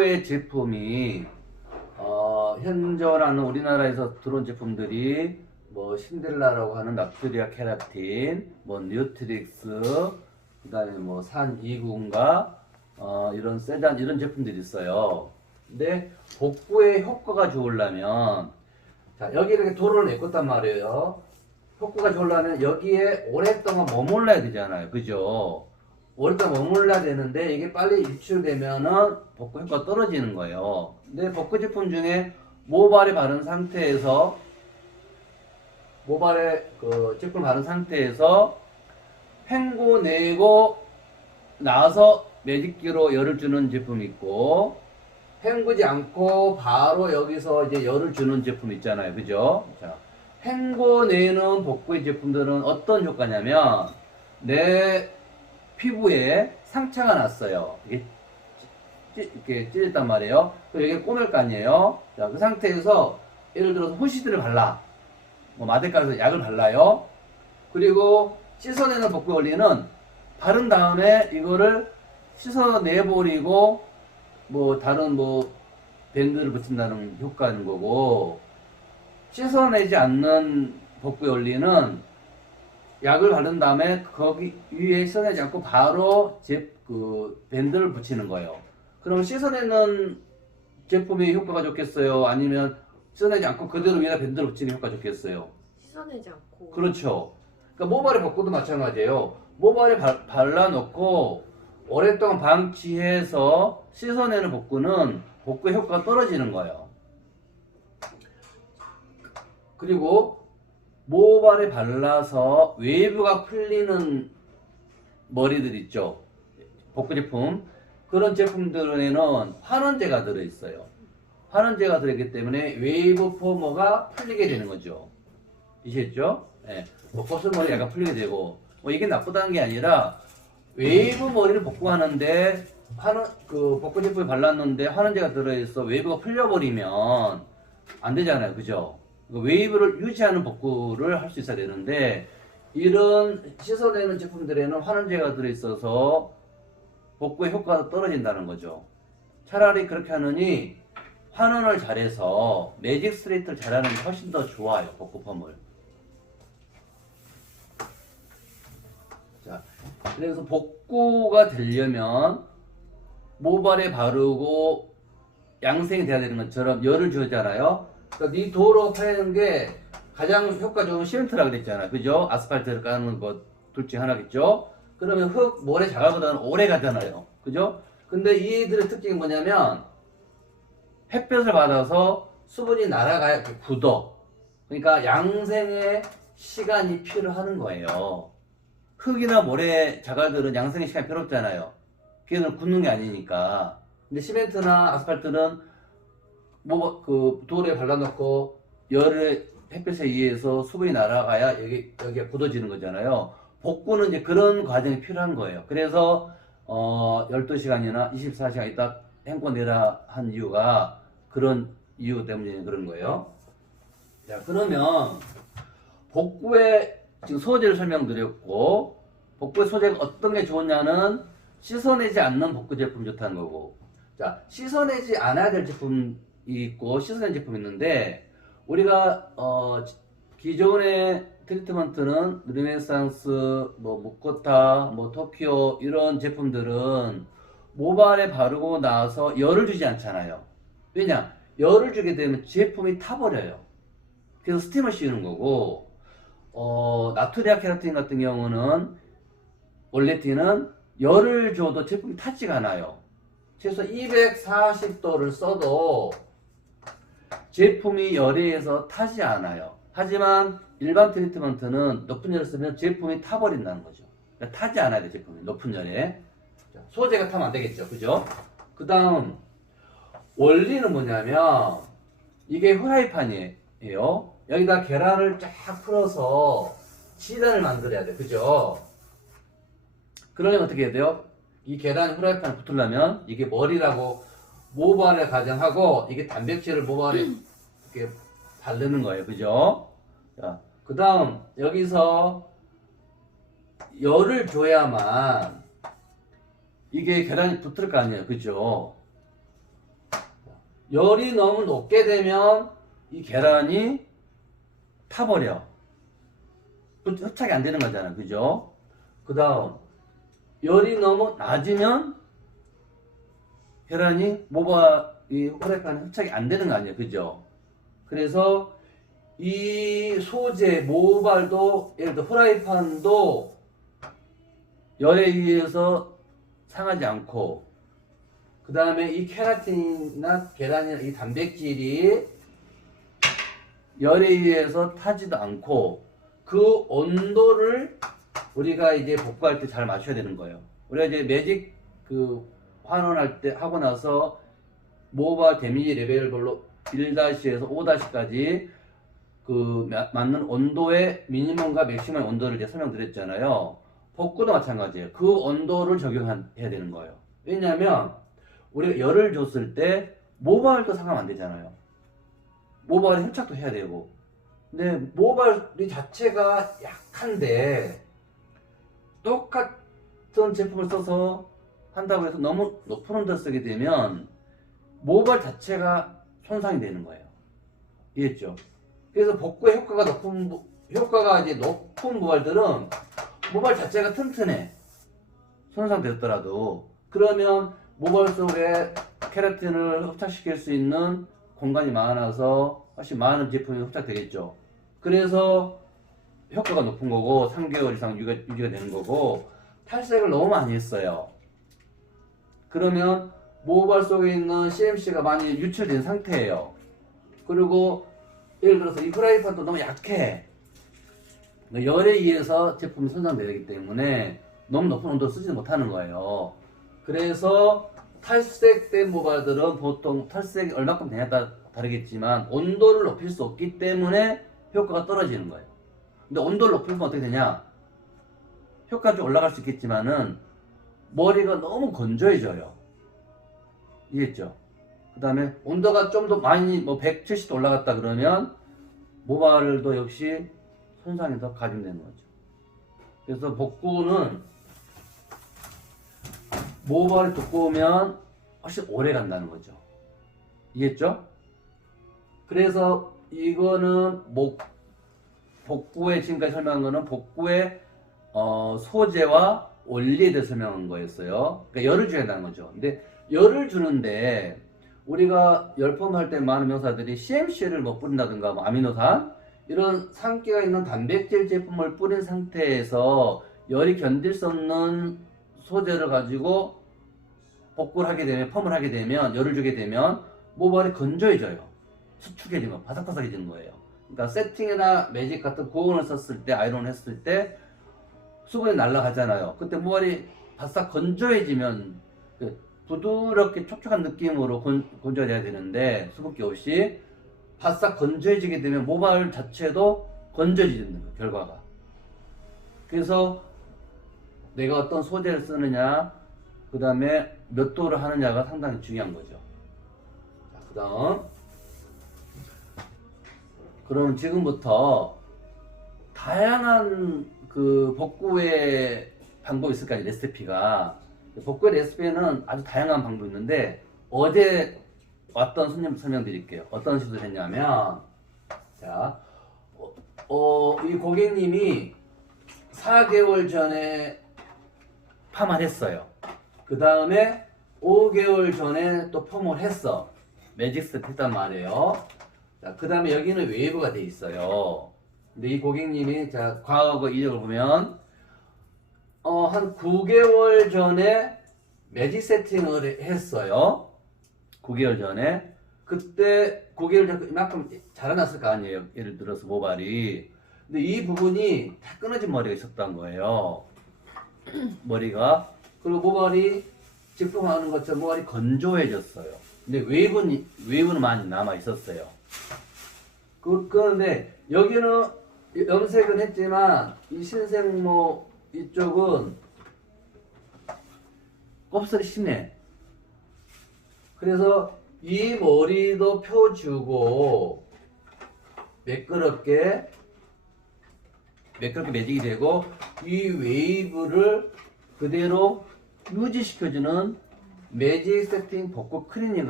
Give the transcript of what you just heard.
복고의 제품이 현존하는 우리나라에서 들어온 제품들이 뭐 신델라라고 하는 나트리아 케라틴, 뭐 뉴트릭스, 그다음에 뭐 산이군가 이런 세잔 이런 제품들이 있어요. 근데 복고의 효과가 좋으려면 자 여기 이렇게 도로를 내꽂단 말이에요. 효과가 좋으려면 여기에 오랫동안 머물러야 되잖아요. 그죠? 오랫동안 머물러야 되는데 이게 빨리 유출되면은 복구 효과가 떨어지는 거예요. 근데 복구 제품 중에 모발에 바른 상태에서 모발에 그 제품 바른 상태에서 헹궈내고 나서 매직기로 열을 주는 제품이 있고 헹구지 않고 바로 여기서 이제 열을 주는 제품 있잖아요. 그죠? 자, 헹궈내는 복구의 제품들은 어떤 효과냐면 내 피부에 상처가 났어요. 이렇게 찢었단 말이에요. 그럼 여기 꼬맬 거 아니에요. 자, 그 상태에서 예를 들어서 호시드를 발라. 뭐 마데카에서 약을 발라요. 그리고 씻어내는 복구 원리는 바른 다음에 이거를 씻어내버리고 뭐 다른 뭐 밴드를 붙인다는 효과인 거고 씻어내지 않는 복구 원리는 약을 바른 다음에 거기 위에 씻어내지 않고 바로 그 밴드를 붙이는 거예요. 그럼 씻어내는 제품이 효과가 좋겠어요? 아니면 씻어내지 않고 그대로 위에다 밴드를 붙이는 효과가 좋겠어요? 씻어내지 않고. 그렇죠. 그러니까 모발에 복구도 마찬가지예요. 모발에 발라놓고 오랫동안 방치해서 씻어내는 복구는 복구의 효과가 떨어지는 거예요. 그리고 모발에 발라서 웨이브가 풀리는 머리들 있죠. 복구 제품. 그런 제품들에는 환원제가 들어있어요. 환원제가 들어있기 때문에 웨이브 포머가 풀리게 되는 거죠. 이해했죠? 네. 뭐 코스머리 약간 풀리게 되고 뭐 이게 나쁘다는 게 아니라 웨이브 머리를 복구하는데 그 복구 제품에 발랐는데 환원제가 들어있어 웨이브가 풀려버리면 안 되잖아요. 그죠? 웨이브를 유지하는 복구를 할 수 있어야 되는데 이런 씻어내는 제품들에는 환원제가 들어있어서 복구의 효과가 떨어진다는 거죠. 차라리 그렇게 하느니 환원을 잘해서 매직 스트레이트를 잘하는 게 훨씬 더 좋아요. 복구 펌을. 자, 그래서 복구가 되려면 모발에 바르고 양생이 돼야 되는 것처럼 열을 주잖아요. 그러니까 이 도로 파는 게 가장 효과 좋은 시멘트라 그랬잖아요. 그죠? 아스팔트를 까는 것 둘 중에 하나겠죠? 그러면 흙, 모래, 자갈보다는 오래 가잖아요. 그죠? 근데 이들의 특징이 뭐냐면 햇볕을 받아서 수분이 날아가야 이렇게 굳어. 그러니까 양생의 시간이 필요한 거예요. 흙이나 모래, 자갈들은 양생의 시간이 필요 없잖아요. 걔는 굳는 게 아니니까. 근데 시멘트나 아스팔트는 뭐 그 돌에 발라놓고 열을 햇볕에 의해서 수분이 날아가야 여기가 굳어지는 거잖아요. 복구는 이제 그런 과정이 필요한 거예요. 그래서 12시간이나 24시간 있다 헹궈내라 한 이유가 그런 이유 때문에 그런 거예요. 자, 그러면 복구의 지금 소재를 설명드렸고 복구의 소재가 어떤 게 좋냐는 씻어내지 않는 복구 제품 좋다는 거고 자, 씻어내지 않아야 될 제품이 있고 씻어낸 제품이 있는데 우리가 기존의 트리트먼트는 르네상스, 뭐 무코타, 뭐 토키오 이런 제품들은 모발에 바르고 나서 열을 주지 않잖아요. 왜냐? 열을 주게 되면 제품이 타버려요. 그래서 스팀을 씌우는 거고 나트리아 케라틴 같은 경우는 올레틴은 열을 줘도 제품이 타지가 않아요. 최소 240도를 써도 제품이 열에 의해서 타지 않아요. 하지만 일반 트리트먼트는 높은 열을 쓰면 제품이 타버린다는 거죠. 그러니까 타지 않아야 돼, 제품이. 높은 열에. 소재가 타면 안 되겠죠. 그죠? 그 다음, 원리는 뭐냐면, 이게 후라이팬이에요. 여기다 계란을 쫙 풀어서 치단을 만들어야 돼. 그죠? 그러면 어떻게 해야 돼요? 이 계란이 후라이팬에 붙으려면, 이게 머리라고 모발을 가정하고, 이게 단백질을 모발에 이렇게 바르는 거예요. 그죠? 자, 그 다음, 여기서 열을 줘야만 이게 계란이 붙을 거 아니에요. 그죠? 열이 너무 높게 되면 이 계란이 타버려. 흡착이 안 되는 거잖아. 그죠? 그 다음, 열이 너무 낮으면 계란이 이 후라이팬에 흡착이 안 되는 거 아니에요. 그죠? 그래서 이 소재, 모발도, 예를 들어 후라이팬도 열에 의해서 상하지 않고, 그 다음에 이 케라틴이나 계란이나 이 단백질이 열에 의해서 타지도 않고, 그 온도를 우리가 이제 복구할 때 잘 맞춰야 되는 거예요. 우리가 이제 매직 환원할 때 하고 나서 모발 데미지 레벨별로 1-에서 5-까지 맞는 온도의 미니멈과 맥시멈 온도를 이제 설명드렸잖아요. 복구도 마찬가지예요. 그 온도를 적용해야 되는 거예요. 왜냐하면 우리가 열을 줬을 때 모발도 상하면 안 되잖아요. 모발에 흡착도 해야 되고. 근데 모발이 자체가 약한데 똑같은 제품을 써서 한다고 해서 너무 높은 온도를 쓰게 되면 모발 자체가 손상이 되는 거예요. 이해했죠? 그래서 복구의 효과가 이제 높은 모발들은 모발 자체가 튼튼해. 손상됐더라도. 그러면 모발 속에 케라틴을 흡착시킬 수 있는 공간이 많아서 훨씬 많은 제품이 흡착되겠죠. 그래서 효과가 높은 거고 3개월 이상 유지가 되는 거고, 탈색을 너무 많이 했어요. 그러면 모발 속에 있는 CMC가 많이 유출된 상태예요. 그리고 예를 들어서 이 후라이팬도 너무 약해. 열에 의해서 제품이 손상되기 때문에 너무 높은 온도를 쓰지 못하는 거예요. 그래서 탈색된 모발들은 보통 탈색이 얼마큼 되냐에 따라 다르겠지만 온도를 높일 수 없기 때문에 효과가 떨어지는 거예요. 근데 온도를 높이면 어떻게 되냐? 효과가 좀 올라갈 수 있겠지만은 머리가 너무 건조해져요. 이해했죠? 그 다음에 온도가 좀 더 많이 170도 올라갔다 그러면 모발도 역시 손상이 더 가중되는 거죠. 그래서 복구는 모발이 두꺼우면 훨씬 오래 간다는 거죠. 이해했죠? 그래서 이거는 복구의 지금까지 설명한 거는 복구의 소재와 원리에 대해 설명한 거였어요. 그러니까 열을 줘야 한다는 거죠. 근데 열을 주는데 우리가 열펌할 때 많은 명사들이 CMC를 뿌린다든가 아미노산 이런 산기가 있는 단백질 제품을 뿌린 상태에서 열이 견딜 수 없는 소재를 가지고 복구를 하게 되면, 펌을 하게 되면, 열을 주게 되면 모발이 건조해져요. 수축해지고 바삭바삭해지는 거예요. 그러니까 세팅이나 매직 같은 고온을 썼을 때, 아이론을 했을 때 수분이 날아가잖아요. 그때 모발이 바싹 건조해지면 부드럽게 촉촉한 느낌으로 건조해야 되는데 수분기 없이 바싹 건조해지게 되면 모발 자체도 건조해지는 거예요, 결과가. 그래서 내가 어떤 소재를 쓰느냐, 그 다음에 몇 도를 하느냐가 상당히 중요한 거죠. 그 다음, 그럼 지금부터 다양한 복구의 방법이 있을 거 아니에요, 레시피가. 복구의 레시피에는 아주 다양한 방법이 있는데, 어제 왔던 손님 설명드릴게요. 어떤 식으로 했냐면, 자, 이 고객님이 4개월 전에 펌을 했어요. 그 다음에 5개월 전에 또 펌을 했어. 매직 스텝 했단 말이에요. 자, 그 다음에 여기는 웨이브가 돼 있어요. 근데 이 고객님이, 자, 과거 이력을 보면, 한 9개월 전에 매직 세팅을 했어요. 9개월 전에. 그때 9개월 전에 이만큼 자라났을 거 아니에요. 예를 들어서 모발이. 근데 이 부분이 다 끊어진 머리가 있었던 거예요. 머리가. 그리고 모발이 직봉하는 것처럼 모발이 건조해졌어요. 근데 웨이브는 많이 남아 있었어요. 그런데 여기는 염색은 했지만 이 신생모 이쪽은 곱슬이 심해. 그래서 이 머리도 펴주고 매끄럽게 매직이 되고 이 웨이브를 그대로 유지시켜주는 매직 세팅 복구 클리닉을